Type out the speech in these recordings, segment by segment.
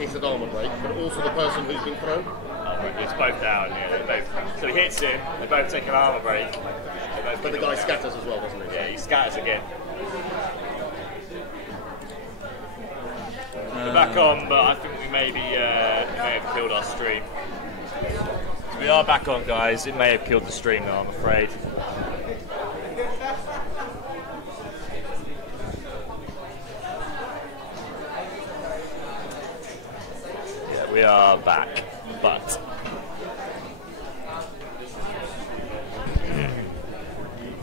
is an armor break, but also the person who's been thrown? It's both down, yeah. They both, so he hits him, they both take an armor break. But the guy scatters as well, doesn't he? Yeah, he scatters again. We're back on, but I think we may have killed our stream. So we are back on, guys. It may have killed the stream now, I'm afraid. Yeah, we are back, but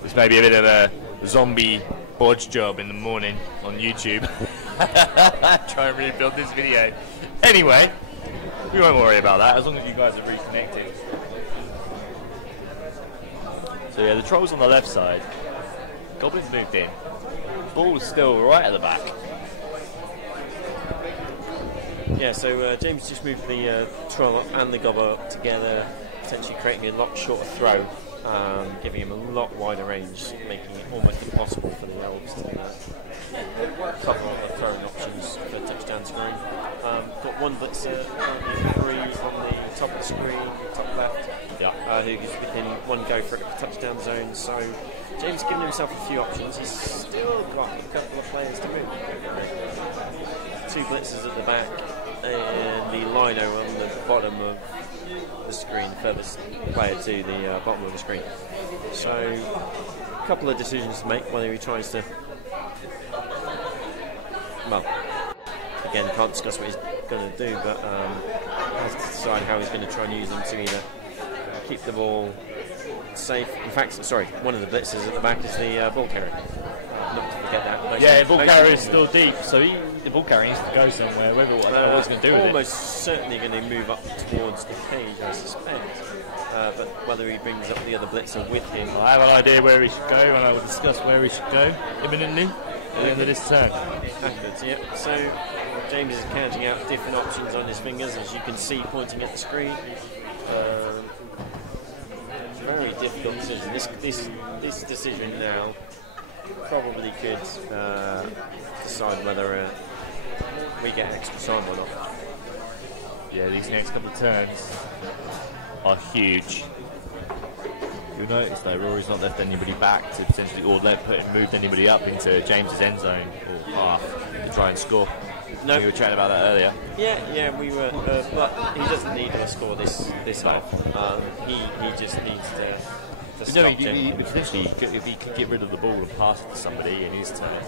this may be a bit of a zombie bodge job in the morning on YouTube. Try and rebuild this video. Anyway, we won't worry about that as long as you guys are reconnecting. So yeah, the trolls on the left side. Goblins moved in. Ball's still right at the back. Yeah, so James just moved the troll up and the gobbler up together, potentially creating a lot shorter throw, giving him a lot wider range, making it almost impossible for the elves to cover all the throwing options for touchdown screen. Got one blitzer free on the top of the screen, top left, who is within one go for a touchdown zone. So James has given himself a few options. He's still got a couple of players to move. Two blitzers at the back and the lino on the bottom of the screen, furthest player to the bottom of the screen. So a couple of decisions to make, whether he tries to, well, again, can't discuss what he's going to do, but has to decide how he's going to try and use them to either keep the ball safe. In fact, sorry, one of the blitzers at the back is the ball carrier. Not to forget that. Yeah, ball carrier is still deep, so the ball carrier needs to go somewhere. Whether what he's going to do with it. Almost certainly going to move up towards the cage, I suspect. But whether he brings up the other blitzer with him. I have an idea where he should go, and I will discuss where he should go imminently at the end of this turn. Backwards, yeah. So James is counting out different options on his fingers, as you can see, pointing at the screen. Very difficult decision. This decision now probably could decide whether we get extra time or not. Yeah, these next couple of turns are huge. You'll notice though, Rory's not left anybody back to potentially, or moved anybody up into James's end zone or half to try and score. No, we were chatting about that earlier. Yeah, we were. But he doesn't need to score this half. He just needs to. Potentially, if he could get rid of the ball and pass it to somebody in his turn,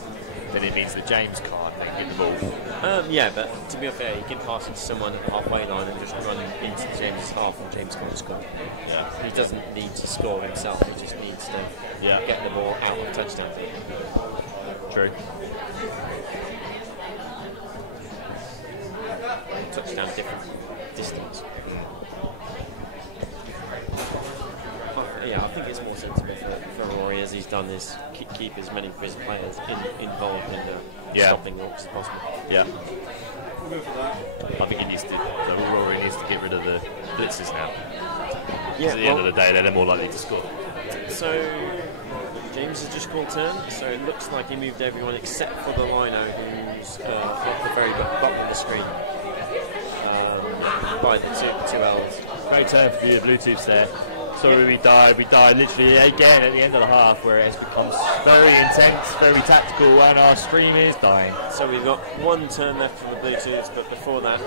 then it means that James can't then get the ball. Yeah, but to be fair, he can pass it to someone at the halfway line and just run into James' half, and James can't score. Yeah. He doesn't need to score himself. He just needs to get the ball out of touchdown. True. Touchdown different distance. Yeah, I think it's more sensible for Rory, as he's done, is keep as many of his players involved in stopping Orcs as possible. Yeah. I think he needs to. Rory needs to get rid of the blitzers now. Yeah. At the end of the day, they're more likely to score. So James has just called turn. So it looks like he moved everyone except for the lino, who's at the very bottom of the screen. By the two Elves. Great turn for the Bluetooths there. Sorry, we died literally again at the end of the half, where it becomes very intense, very tactical, and our stream is dying. So we've got one turn left for the Bluetooths, but before that,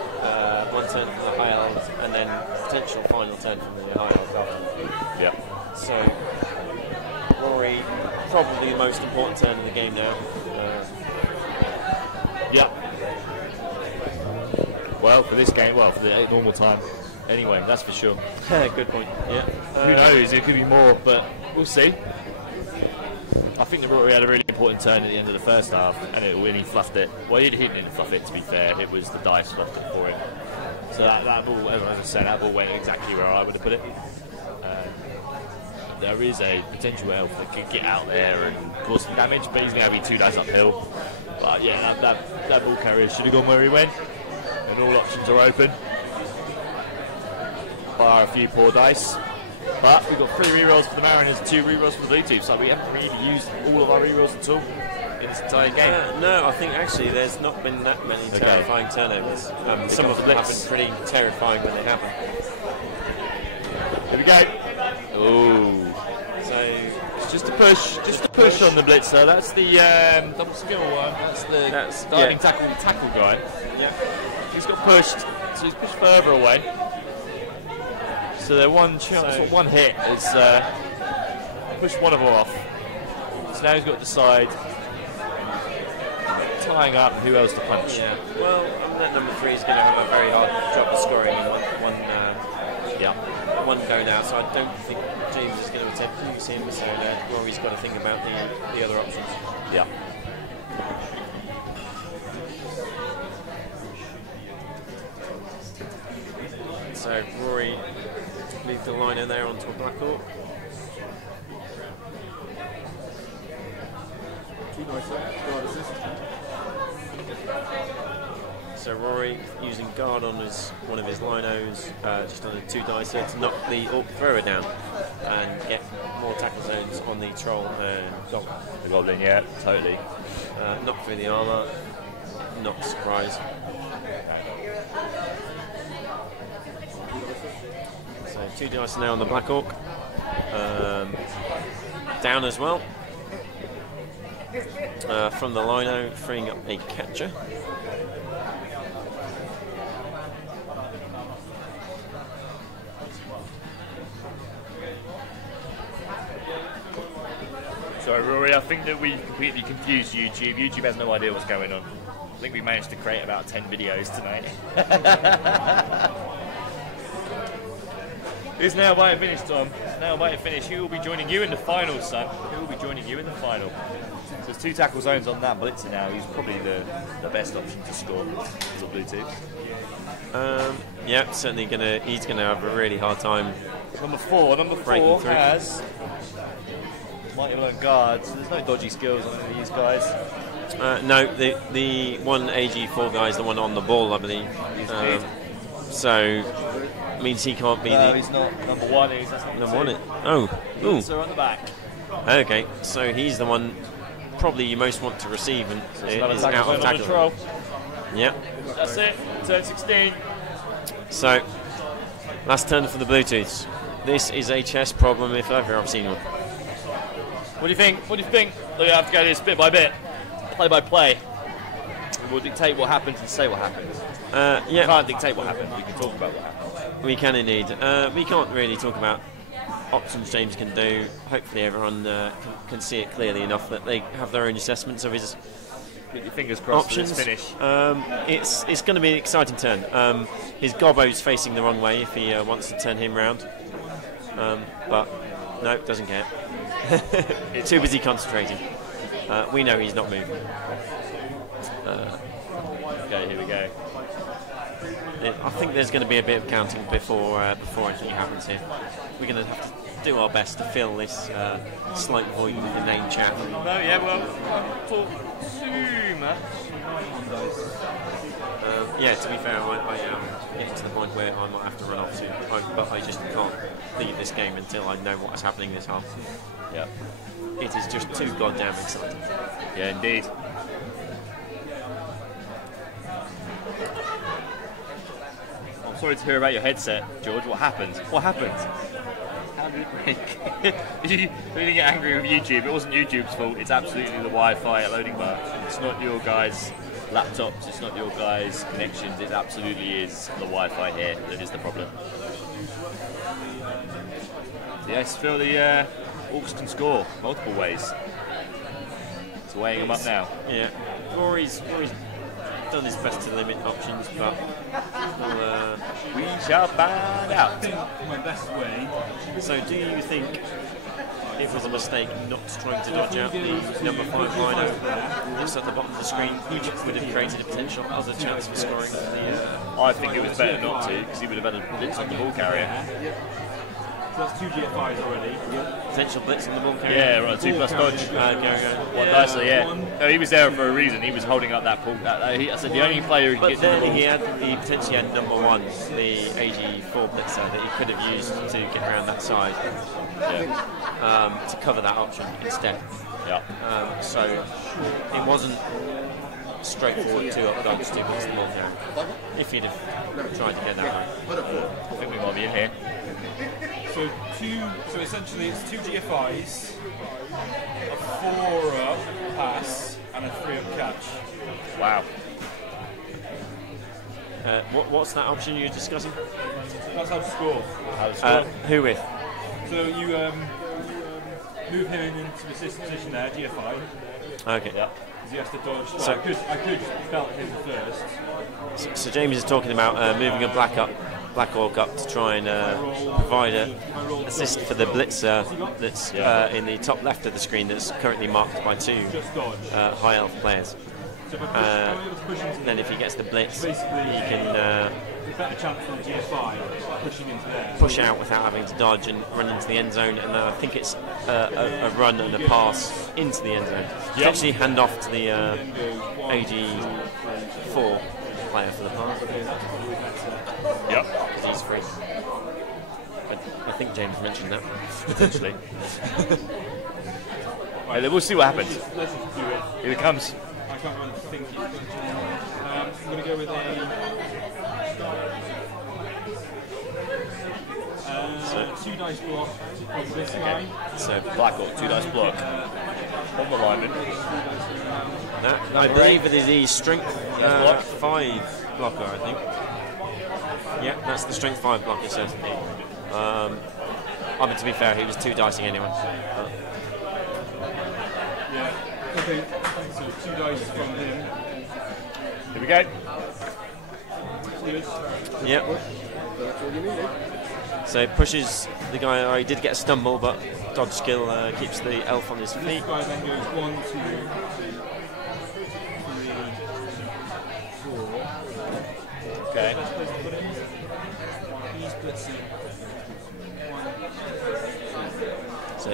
one turn from the High Elves, and then potential final turn from the High Elves after. Yeah. So Rory, probably the most important turn in the game now. Yeah. Well, for this game, for the normal time. Anyway, that's for sure. Good point. Yeah. Who knows? It could be more, but we'll see. I think that Rory had a really important turn at the end of the first half, and when he fluffed it. Well, he didn't fluff it, to be fair. It was the dice fluffed it for him. So that ball, as I said, that ball went exactly where I would have put it. There is a potential elf that could get out there and cause some damage, but he's going to be 2 dice uphill. But yeah, that ball carrier should have gone where he went, and all options are open. Bar a few poor dice, but we've got 3 rerolls for the Mariners, 2 rerolls for the Bluetooth, so we haven't really used all of our rerolls at all. in this entire game? No, I think actually there's not been that many terrifying turnovers. Some of them have been pretty terrifying when they happen. Here we go. Ooh. So it's just a push on the blitzer. That's the double skill one. That's the diving tackle guy. Yeah. He's got pushed, so he's pushed further away. So their one chance, one hit is pushed one of them off. So now he's got to decide tying up who else to punch. Yeah. Well, that number 3 is going to have a very hard job of scoring in one go now. So I don't think James is going to attempt to use him. So Rory's got to think about the other options. Yeah. So Rory leave the liner there onto a Black Orc. So Rory using guard on one of his linos, just on a 2-dicer to knock the Orc thrower down and get more tackle zones on the troll and goblin. The goblin, yeah, totally. Knock through the armour, not surprise. So 2 dice now on the Black Orc. Down as well. From the lino, freeing up a catcher. Sorry, Rory, I think that we completely confused YouTube. YouTube has no idea what's going on. I think we managed to create about 10 videos tonight. It's now about to finish, Tom. It's now about to finish. Who will be joining you in the final, son? Who will be joining you in the final? So there's 2 tackle zones on that blitzer now. He's probably the best option to score as a Bluetooth. Yeah, certainly he's gonna have a really hard time. Number 4 breaking through. has mighty well guards. There's no dodgy skills on any of these guys. No, the one AG4 guy is the one on the ball, I believe. So means he can't be no, he's not. Number 1 is. That's number 1. Oh, ooh. So on the back. Okay, so he's the one probably you most want to receive and is out of tackle. Yeah. That's it. Turn 16. So last turn for the Bluetooths. This is a chess problem if ever I've seen one. What do you think? What do you think? We have to go this bit by bit, play by play. We'll dictate what happens and say what happens. Yeah. We can't dictate what happens. We can talk about what happens. We can indeed. We can't really talk about options James can do. Hopefully everyone can see it clearly enough that they have their own assessments of his Get your fingers crossed options. For this finish. It's going to be an exciting turn. His gobbo's facing the wrong way if he wants to turn him round. But no, doesn't care. Too busy concentrating. We know he's not moving. Okay, here we go. I think there's going to be a bit of counting before anything happens here. We're going to have to do our best to fill this slight void in the name chat. No, yeah, well, not talk too much. Yeah, to be fair, I am getting to the point where I might have to run off soon. But I just can't leave this game until I know what's happening this half. Yeah. It is just too goddamn exciting. Yeah, indeed. I'm sorry to hear about your headset, George. What happened? What happened? How did it break? You didn't get angry with YouTube. It wasn't YouTube's fault. It's absolutely the Wi-Fi loading bar. It's not your guys' laptops. It's not your guys' connections. It absolutely is the Wi-Fi here that is the problem. So yes, feel the Orcs can score multiple ways. It's weighing them up now. Yeah, Rory's done his best to limit options, but we shall find out. My best way. So do you think it was a mistake not trying to dodge out the number 5 lino just at the bottom of the screen, which would have created a potential other chance for scoring? I think it was better not to, because he would have had a blitz on the ball carrier. So that's 2 GFIs already. Potential blitz on the ball carrier? Yeah, right, 2 plus dodge. One dicer, yeah. No, he was there for a reason. He was holding up that pull. I said the only player who but gets then the he potentially had number 1, the AG4 blitzer that he could have used to get around that side. Yeah. To cover that option instead. Yeah. So it wasn't straightforward 2-up dodge to miss the ball there. If he'd have tried to get that right. I think we might be in here. So essentially it's 2 GFIs, a 4-up pass, and a 3-up catch. Wow. What's that option you're discussing? That's how to score. Who with? So you move him into assist position there, GFI. Okay. Yeah. Because he has to dodge. Well, So- I could belt him first. So James is talking about moving a black orc up to try and provide an assist for the blitzer that's in the top left of the screen that's currently marked by 2 Just dodge. high elf players. So if I push into Then if he gets the blitz, he basically, can there's a better chance for the GFI pushing into there. push out without having to dodge and run into the end zone. And I think it's a run and a pass into the end zone. You actually hand off to the AG4 player for the pass. Yep. Because he's free. But I think James mentioned that. Potentially. Hey, we'll see what happens. Let's just do it. Here it comes. I can't really think he's going to. I'm going to go with a 2 dice block on this guy. So Black Orc, 2 dice block. On the lineman. that, I believe it is the strength 5 blocker, I think. Yeah, that's the strength 5 blocker, certainly. I mean, to be fair, he was 2 dicing anyway. Yeah. Okay. So 2 dice from him. Here we go. Good. Yep. So it pushes the guy. He did get a stumble, but dodge skill keeps the elf on his feet. This guy then goes 1, 2, 3, 4. Okay. Best place to put him. He's blitzing. 1. So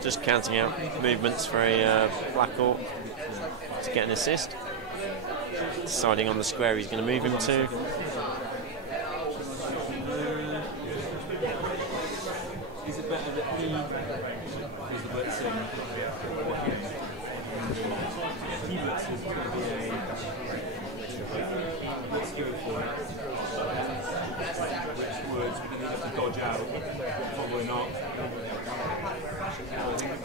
just counting out movements for a black orc to get an assist. Deciding on the square he's going to move him to. Is it better that he is the blitzing? If he blitzes, it's going to be a. Let's go for it. Which words we're going to have to dodge out? Probably not.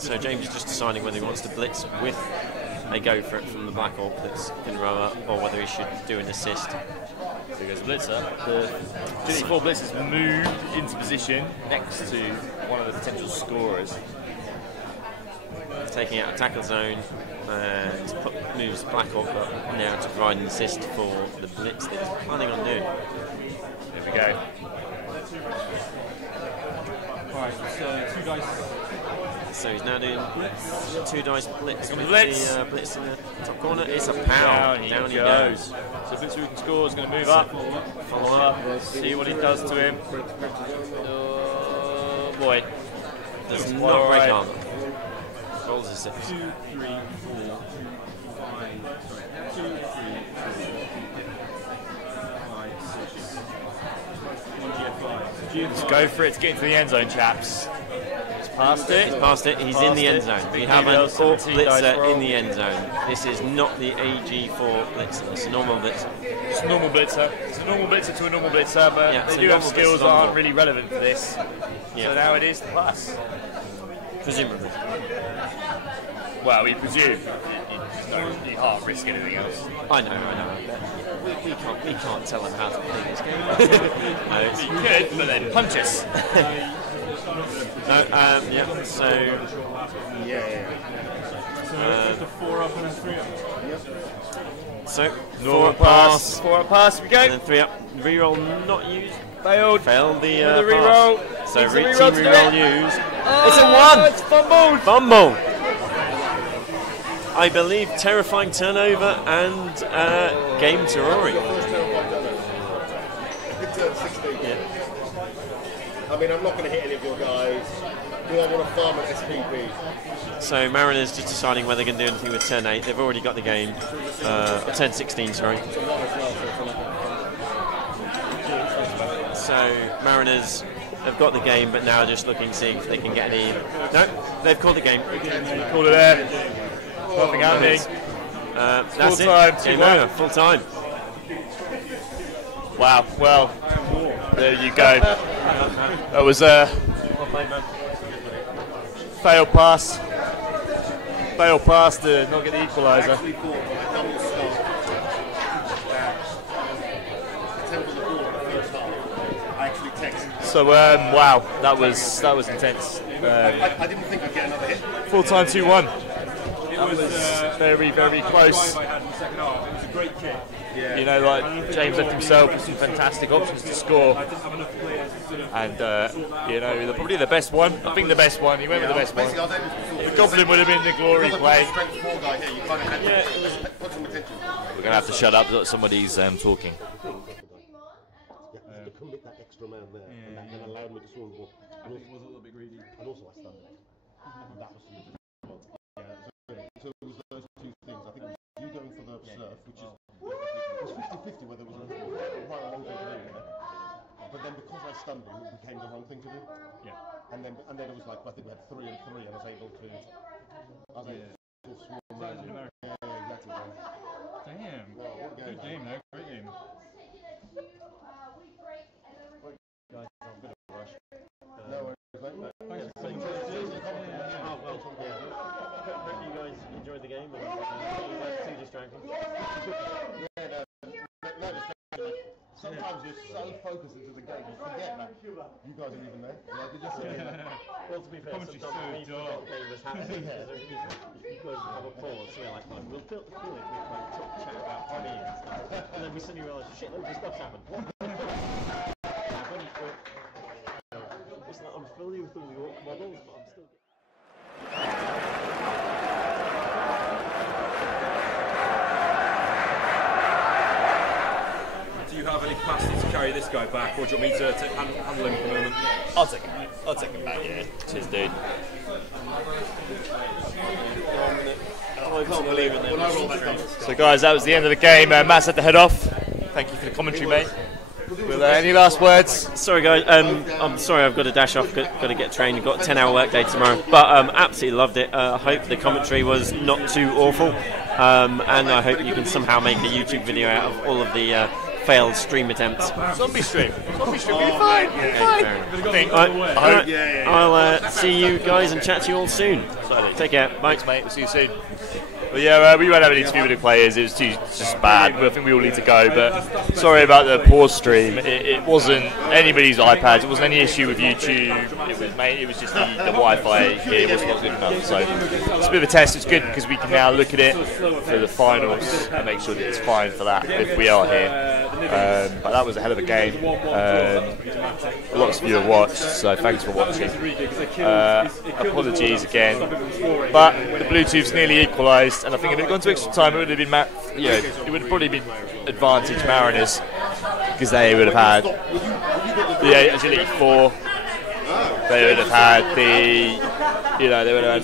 So James is just deciding whether he wants to blitz with a go for it from the black orc that's in row up, or whether he should do an assist. So he goes blitzer. The GD4 blitzers moved into position next to one of the potential scorers. Taking out a tackle zone and moves black orc up now to provide an assist for the blitz that he's planning on doing. There we go. Alright, so 2 dice. So he's now doing 2 dice blitz. With With blitz. the blitz in the top corner. It's a pow. Down he goes. So blitzer who can score is going to move up. Follow up. See what he does to him. Boy. Does All not break right. armor. Rolls his 6. 2, 3, 4, 5. Sorry. 2, 3, 4, 5, 6. 1 GF5. Let's go for it to get into the end zone, chaps. He's past it. He's past it. He's in the end zone. We have an DBL orc 17 dice blitzer roll. in the end zone. This is not the AG4 blitzer. It's a normal blitzer. It's a normal blitzer. It's a normal blitzer to a normal blitzer, but Yeah, it's they a do have normal skills blitzer that on aren't board. really relevant for this. Yeah. So now it is the plus. Presumably. Well, we presume. You can't risk anything else. I know. We can't tell him how to play this game. No, it's, You could, but then punch us. no, yeah. So Yeah. So it's a 4 up and a 3 up. So, Normal 4 pass, 4 up pass, we go. and then 3 up. Reroll not used. Failed. Failed the With a pass. reroll. So, Needs a team reroll to do reroll it. used. Oh, It's a 1! It's fumbled. Fumble! I believe terrifying turnover and game to Rory. First terrifying turnover. Good turn 16. Yeah. I mean, I'm not going to hit any of your guys. Do I want to farm an SPP? So Mariners just deciding whether they're going to do anything with turn 8. They've already got the game. Turn 16, sorry. So not as well, so it's only- So Mariners They've got the game, but now just looking to see if they can get any. No, they've called the game. Call it there. Nothing happening. That's Full time, it. Game over. Full time. Wow. Well, there you go. That was a failed pass. Failed pass to not get the equaliser. So wow, that was intense. I didn't think I'd get another hit. Full time 2-1. That was very close. I had in the second half. It was a great kick. Yeah. You know, like James left himself with some fantastic options to score, and you know, probably the best one. I think the best one. He went with the best one. The Goblin would have been the glory play. We're gonna have to shut up. Somebody's talking. Commit that extra man there, and that allowed me to sort of. I think it was a little bit greedy. And also I stunned it. And that was the so it was those two things. I think it was you going for the surf, which is it was 50-50 whether it was quite a long thing to do. But then because I stunned him, it became the wrong thing to do. Yeah. And then it was like I think we had 3 and 3, and I was able to. Swarm around. Yeah, exactly. Damn. Well, what a Good game, though. Great game. Guys, I'm a bit of a rush. No worries, mate. Hope you guys enjoyed the game. And you guys too distracting. Sometimes you're so focused into the game, you forget that you guys are even there. Yeah, did you see that? Well, to be fair, sometimes we forgot the game was happening. You guys have a pause, so you're like, we'll feel it with like talk chat about money and stuff. And then we suddenly realise, shit, loads of stuff's happened. It's like I'm familiar with all the Orc models, but I'm still. Do you have any capacity to carry this guy back, or do you want me to handle him for the moment? I'll take him. I'll take him back. Yeah. Cheers, dude. I can't believe it. So, guys, that was the end of the game. Matt's had to head off. Thank you for the commentary, mate. Any last words? Sorry, guys. I'm sorry, I've got to dash off. Got to get trained. Got a 10-hour workday tomorrow. But absolutely loved it. I hope the commentary was not too awful, and I hope you can somehow make a YouTube video out of all of the failed stream attempts. Zombie stream. Zombie stream. We'll be fine. I'll see you guys and chat to you all soon. Take care. Bye. Thanks, mate. We'll see you soon. But yeah, we won't have an interview with the players. It was just bad. I think we all need to go. But sorry about the poor stream. It wasn't anybody's iPads. It wasn't any issue with YouTube. It was just the Wi-Fi here was not good enough. So it's a bit of a test. It's good because we can now look at it for the finals and make sure that it's fine for that if we are here. But that was a hell of a game. Lots of you have watched, so thanks for watching. Apologies again, but the Bluetooth's nearly equalised, and I think if it had gone to extra time, it would have been, it would have probably been advantage Mariners because they would have had the Agility 4. They would have had they would have had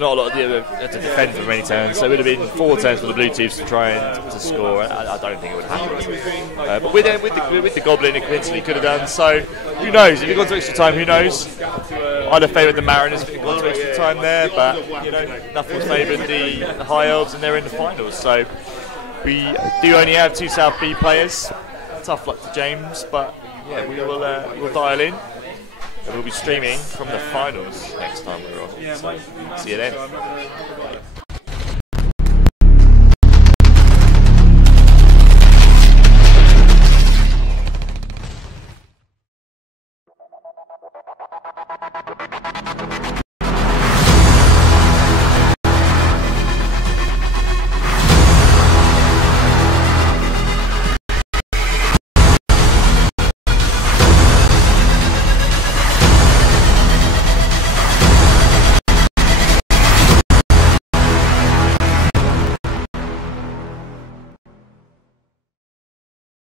not a lot to defend for many turns, so it would have been 4 turns for the Bluetooths to try and to score. I don't think it would have happened. But with the Goblin, it potentially could have done. So who knows? If it got to extra time, who knows? I'd have favoured the Mariners if it got to extra time there, but nothing's favoured the High Elves, and they're in the finals. So we do only have 2 South B players. Tough luck to James, but yeah, we'll dial in. And we'll be streaming from the finals next time we're on. So, see you then.